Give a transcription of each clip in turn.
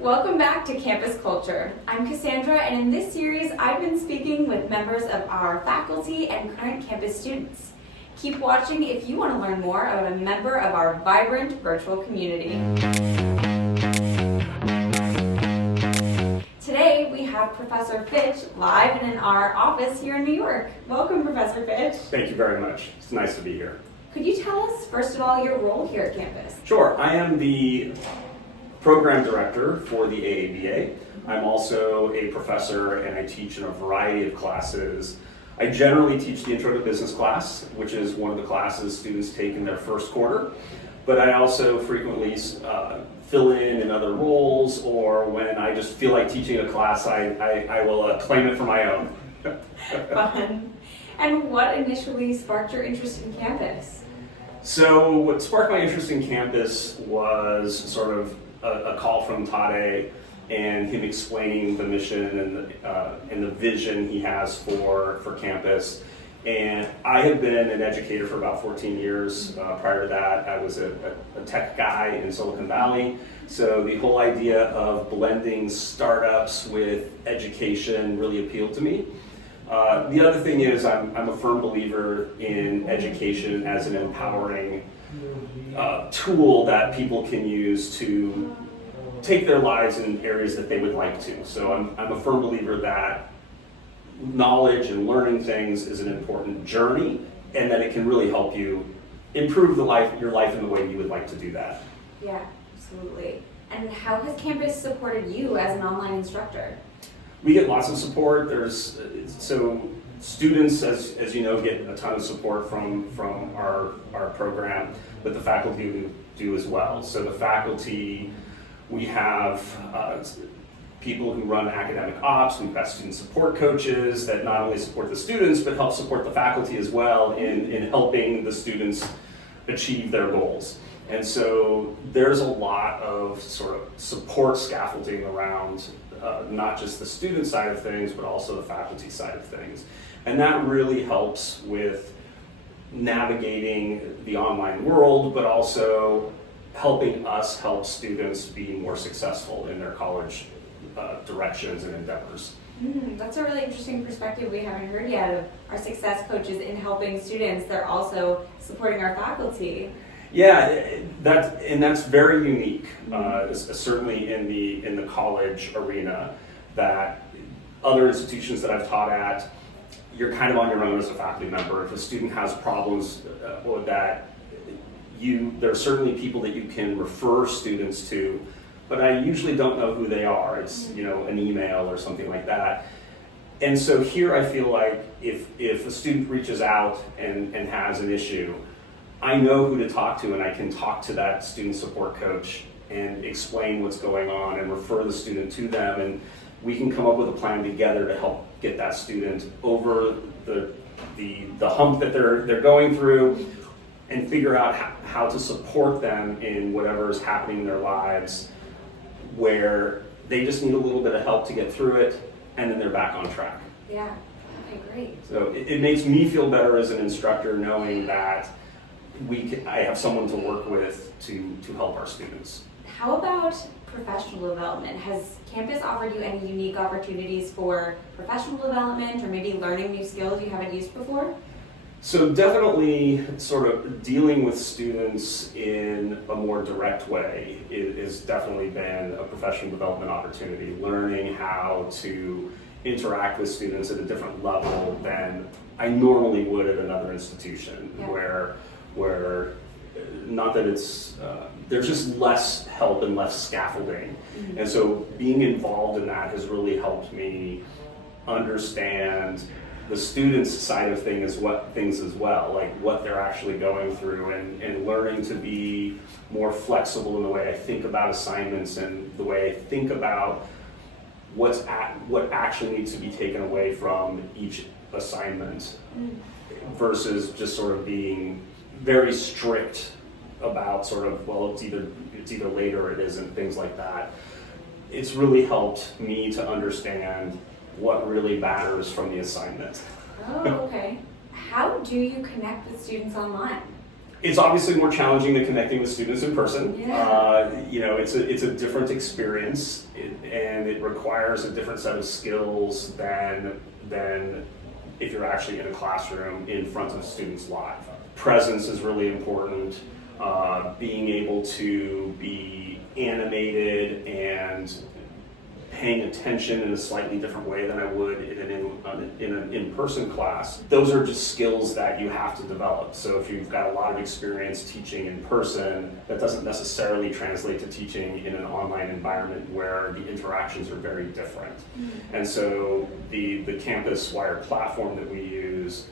Welcome back to Campus Culture. I'm Cassandra, and in this series, I've been speaking with members of our faculty and current campus students. Keep watching if you want to learn more about a member of our vibrant virtual community. Today, we have Professor Fitch live and in our office here in New York. Welcome, Professor Fitch. Thank you very much. It's nice to be here. Could you tell us, first of all, your role here at campus? Sure. I am the program director for the AABA. I'm also a professor and I teach in a variety of classes. I generally teach the Intro to Business class, which is one of the classes students take in their first quarter. But I also frequently fill in other roles, or when I just feel like teaching a class, I will claim it for my own. Fun. And what initially sparked your interest in campus? So what sparked my interest in campus was sort of a call from Todd and him explaining the mission and the vision he has for campus. And I have been an educator for about 14 years. Prior to that, I was a tech guy in Silicon Valley. So the whole idea of blending startups with education really appealed to me. The other thing is I'm a firm believer in education as an empowering tool that people can use to take their lives in areas that they would like to. So I'm a firm believer that knowledge and learning things is an important journey, and that it can really help you improve your life in the way you would like to do that. Yeah, absolutely. And how has campus supported you as an online instructor? We get lots of support. So students, as you know, get a ton of support from our program, but the faculty do as well. So the faculty, we have people who run academic ops. We've got student support coaches that not only support the students, but help support the faculty as well in helping the students achieve their goals. And so there's a lot of sort of support scaffolding around not just the student side of things, but also the faculty side of things. And that really helps with navigating the online world, but also helping us help students be more successful in their college directions and endeavors. That's a really interesting perspective we haven't heard yet of our success coaches in helping students. They're also supporting our faculty. Yeah, that's very unique, certainly in the college arena, that other institutions that I've taught at, you're kind of on your own as a faculty member. If a student has problems there are certainly people that you can refer students to, but I usually don't know who they are. It's an email or something like that. And so here I feel like if a student reaches out and has an issue, I know who to talk to, and I can talk to that student support coach and explain what's going on and refer the student to them, and we can come up with a plan together to help get that student over the hump that they're going through, and figure out how to support them in whatever is happening in their lives, where they just need a little bit of help to get through it, and then they're back on track. Yeah, okay, great. So it makes me feel better as an instructor knowing that I have someone to work with to help our students. How about professional development? Has campus offered you any unique opportunities for professional development or maybe learning new skills you haven't used before? So definitely sort of dealing with students in a more direct way has definitely been a professional development opportunity, learning how to interact with students at a different level than I normally would at another institution. Yeah. where not that it's, there's just less help and less scaffolding. Mm-hmm. And so being involved in that has really helped me understand the students' side of things as well, like what they're actually going through, and learning to be more flexible in the way I think about assignments and the way I think about what actually needs to be taken away from each assignment, versus just sort of being very strict about sort of, well, it's either late or it isn't, things like that. It's really helped me to understand what really matters from the assignment. Oh, okay. How do you connect with students online? It's obviously more challenging than connecting with students in person. Yeah. It's a different experience, and it requires a different set of skills than if you're actually in a classroom in front of students live. Presence is really important. Being able to be animated and paying attention in a slightly different way than I would in an in-person class. Those are just skills that you have to develop. So if you've got a lot of experience teaching in person, that doesn't necessarily translate to teaching in an online environment where the interactions are very different. Mm-hmm. And so the campus wire platform that we use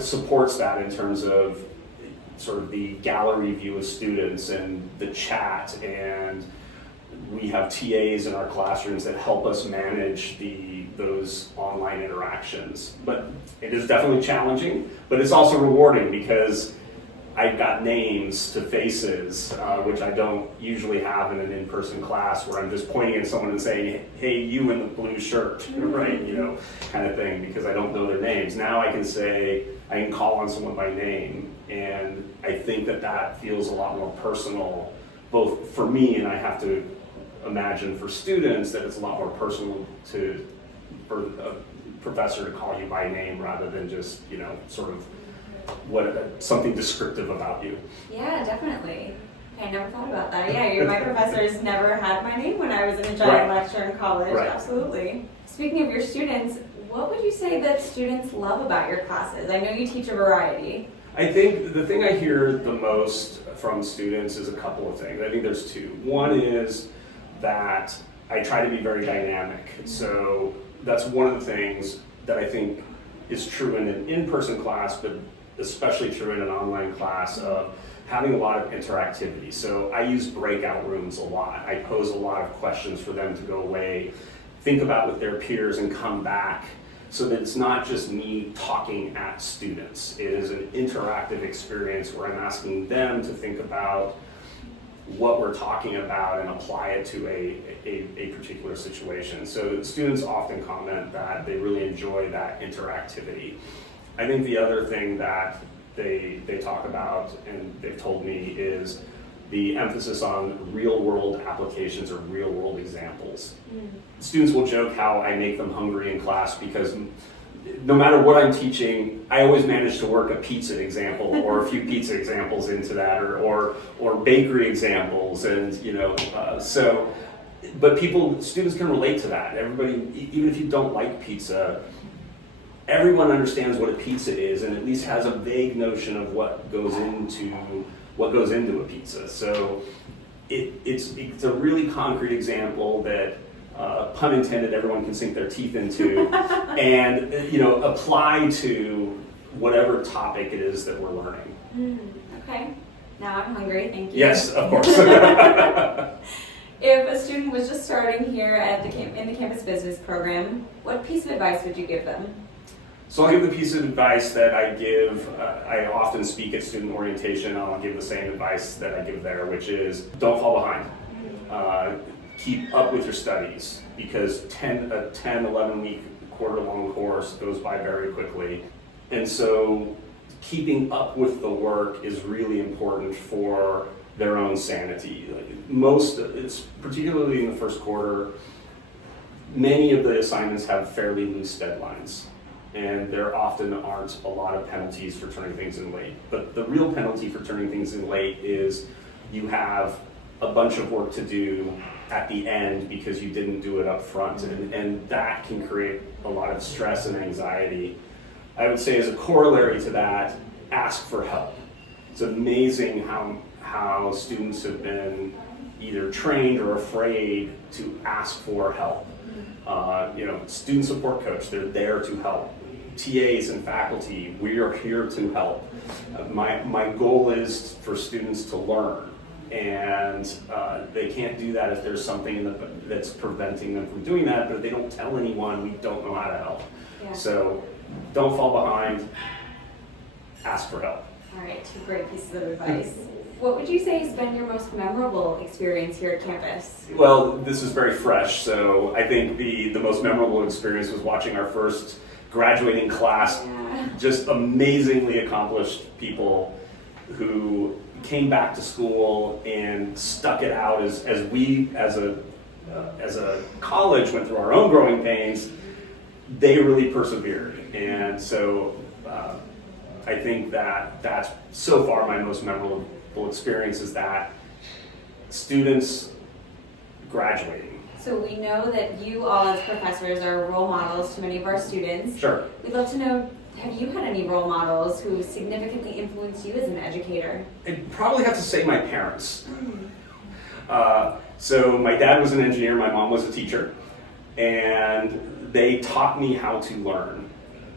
supports that in terms of sort of the gallery view of students and the chat, and we have TAs in our classrooms that help us manage those online interactions. But it is definitely challenging, but it's also rewarding because I've got names to faces, which I don't usually have in an in-person class where I'm just pointing at someone and saying, hey, you in the blue shirt, right? Kind of thing, because I don't know their names. Now I can call on someone by name, and I think that feels a lot more personal, both for me, and I have to imagine for students that it's a lot more personal for a professor to call you by name rather than just, sort of something descriptive about you. Yeah, definitely. I never thought about that. Yeah, my professors never had my name when I was in a giant lecture in college. Right. Absolutely. Speaking of your students, what would you say that students love about your classes? I know you teach a variety. I think the thing I hear the most from students is a couple of things. I think there's two. One is that I try to be very dynamic. So that's one of the things that I think is true in an in-person class, but especially true in an online class, of having a lot of interactivity. So I use breakout rooms a lot. I pose a lot of questions for them to go away, think about with their peers, and come back, so that it's not just me talking at students. It is an interactive experience where I'm asking them to think about what we're talking about and apply it to a particular situation. So students often comment that they really enjoy that interactivity. I think the other thing that they talk about, and they've told me, is the emphasis on real world applications or real world examples. Students will joke how I make them hungry in class because no matter what I'm teaching, I always manage to work a pizza example or a few pizza examples into that, or bakery examples, and but students can relate to that. Everybody, even if you don't like pizza, everyone understands what a pizza is and at least has a vague notion of what goes into a pizza. So it's a really concrete example that, pun intended, everyone can sink their teeth into and apply to whatever topic it is that we're learning. Okay, now I'm hungry, thank you. Yes, of course. If a student was just starting here in the campus business program, what piece of advice would you give them? So I'll give the piece of advice that I give. I often speak at student orientation. I'll give the same advice that I give there, which is don't fall behind. Keep up with your studies, because a 10, 11 week, quarter-long course goes by very quickly. And so keeping up with the work is really important for their own sanity. It's particularly in the first quarter, many of the assignments have fairly loose deadlines, and there often aren't a lot of penalties for turning things in late. But the real penalty for turning things in late is you have a bunch of work to do at the end because you didn't do it up front, and that can create a lot of stress and anxiety. I would say, as a corollary to that, ask for help. It's amazing how students have been either trained or afraid to ask for help. Student support coach, they're there to help. TAs and faculty, we are here to help. My goal is for students to learn, and they can't do that if there's something that's preventing them from doing that, but if they don't tell anyone, we don't know how to help. Yeah. So don't fall behind, ask for help. All right, two great pieces of advice. What would you say has been your most memorable experience here at campus? Well, this is very fresh, so I think the most memorable experience was watching our first graduating class. Yeah. Just amazingly accomplished people, who came back to school and stuck it out as we as a college went through our own growing pains. They really persevered, and so I think that's so far my most memorable experience is that students graduating. So we know that you all as professors are role models to many of our students. Sure. We'd love to know, have you had any role models who significantly influenced you as an educator? I'd probably have to say my parents. So my dad was an engineer, my mom was a teacher, and they taught me how to learn.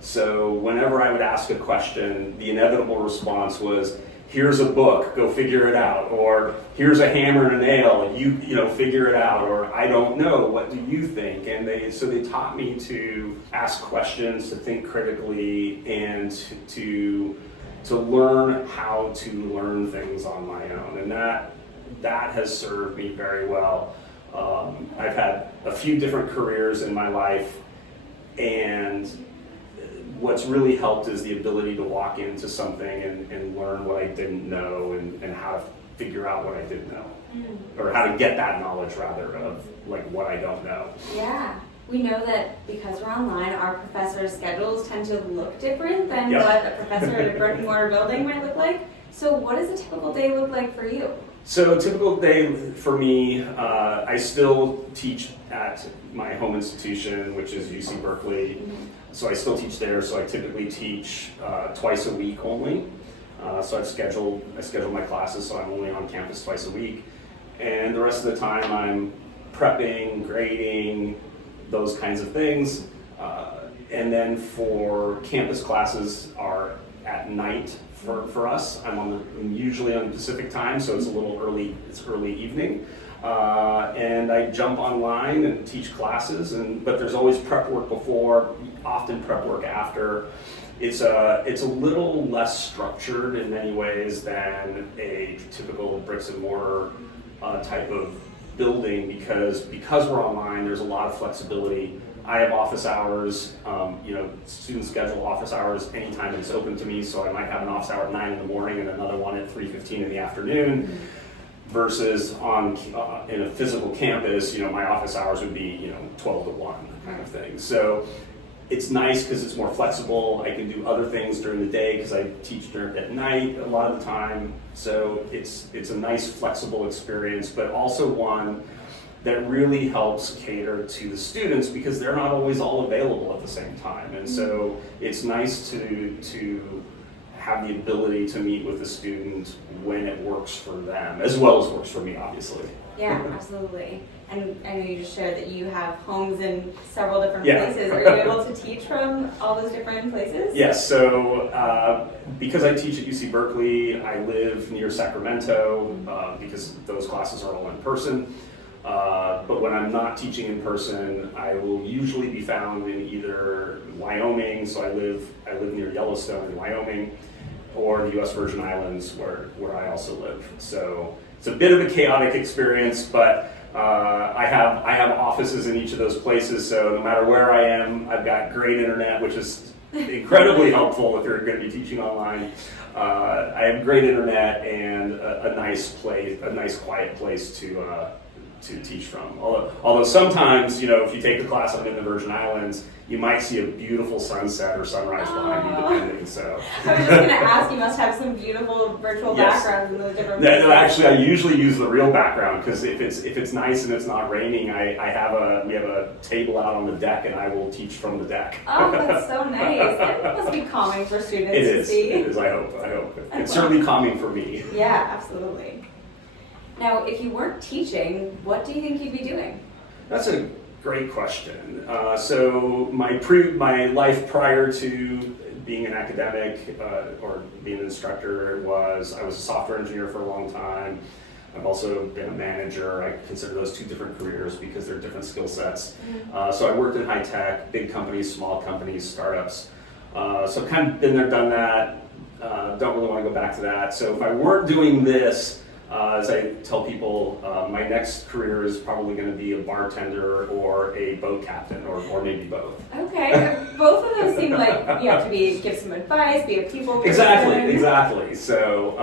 So whenever I would ask a question, the inevitable response was, here's a book, go figure it out, or here's a hammer and a nail, you know, figure it out, or I don't know, what do you think? And they taught me to ask questions, to think critically, and to learn how to learn things on my own, and that has served me very well. I've had a few different careers in my life, and what's really helped is the ability to walk into something and learn what I didn't know and how to figure out what I didn't know. Or how to get that knowledge, rather, of like what I don't know. Yeah. We know that because we're online, our professors' schedules tend to look different than Yep. what a professor at a brick and mortar building might look like. So what does a typical day look like for you? So a typical day for me, I still teach at my home institution, which is UC Berkeley. So I still teach there, so I typically teach twice a week only. So I schedule my classes, so I'm only on campus twice a week. And the rest of the time I'm prepping, grading, those kinds of things. And then for campus classes are at night for us. I'm usually on Pacific time, so it's a little early, it's early evening. And I jump online and teach classes, but there's always prep work before, often prep work after. It's a little less structured in many ways than a typical bricks and mortar type of building because we're online, there's a lot of flexibility. I have office hours, students schedule office hours anytime it's open to me, so I might have an office hour at 9 in the morning and another one at 3:15 in the afternoon. Versus in a physical campus, my office hours would be 12 to 1 kind of thing. So it's nice because it's more flexible. I can do other things during the day because I teach at night a lot of the time. So it's a nice flexible experience, but also one that really helps cater to the students because they're not always all available at the same time. And so it's nice to have the ability to meet with the student when it works for them, as well as works for me, obviously. Yeah, absolutely. And I know you just shared that you have homes in several different Yeah. places. Are you able to teach from all those different places? Yes, so because I teach at UC Berkeley, I live near Sacramento because those classes are all in person. But when I'm not teaching in person, I will usually be found in either Wyoming, so I live near Yellowstone in Wyoming, or the U.S. Virgin Islands, where I also live. So it's a bit of a chaotic experience, but I have offices in each of those places, so no matter where I am, I've got great internet, which is incredibly helpful if you're going to be teaching online. I have great internet and a nice quiet place to teach from. Although sometimes, if you take a class up in the Virgin Islands, you might see a beautiful sunset or sunrise behind you, depending. So I was just going to ask, you must have some beautiful virtual Yes. backgrounds in those different places. No, actually, I usually use the real background because if it's nice and it's not raining, we have a table out on the deck, and I will teach from the deck. Oh, that's so nice. That must be calming for students to see. It is. I hope. It's certainly calming for me. Yeah, absolutely. Now, if you weren't teaching, what do you think you'd be doing? That's a great question. So my life prior to being an academic or being an instructor I was a software engineer for a long time. I've also been a manager. I consider those two different careers because they're different skill sets. So I worked in high tech, big companies, small companies, startups. So I've kind of been there, done that. Don't really want to go back to that. So if I weren't doing this, As I tell people, my next career is probably going to be a bartender or a boat captain, or maybe both. Okay, both of those seem like you have to give some advice, be a people person. Exactly. So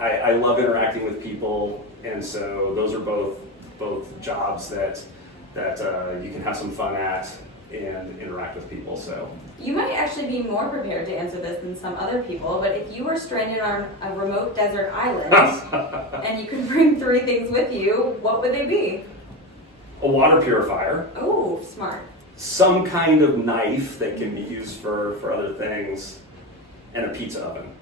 I love interacting with people, and so those are both jobs that you can have some fun at and interact with people. So you might actually be more prepared to answer this than some other people, but if you were stranded on a remote desert island and you could bring 3 things with you, what would they be? A water purifier. Oh, smart. Some kind of knife that can be used for other things, and a pizza oven.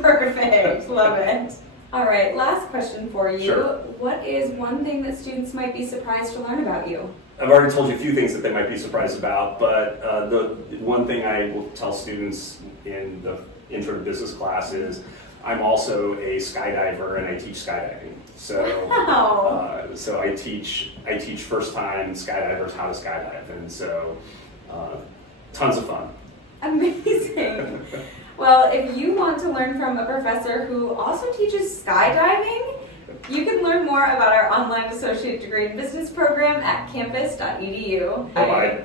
Perfect, love it. All right, last question for you. Sure. What is one thing that students might be surprised to learn about you? I've already told you a few things that they might be surprised about, but the one thing I will tell students in the intro to business class is I'm also a skydiver and I teach skydiving. So, wow. So I teach first-time skydivers how to skydive, and so tons of fun. Amazing. Well, if you want to learn from a professor who also teaches skydiving, you can learn more about our online associate degree in business program at campus.edu. Bye-bye.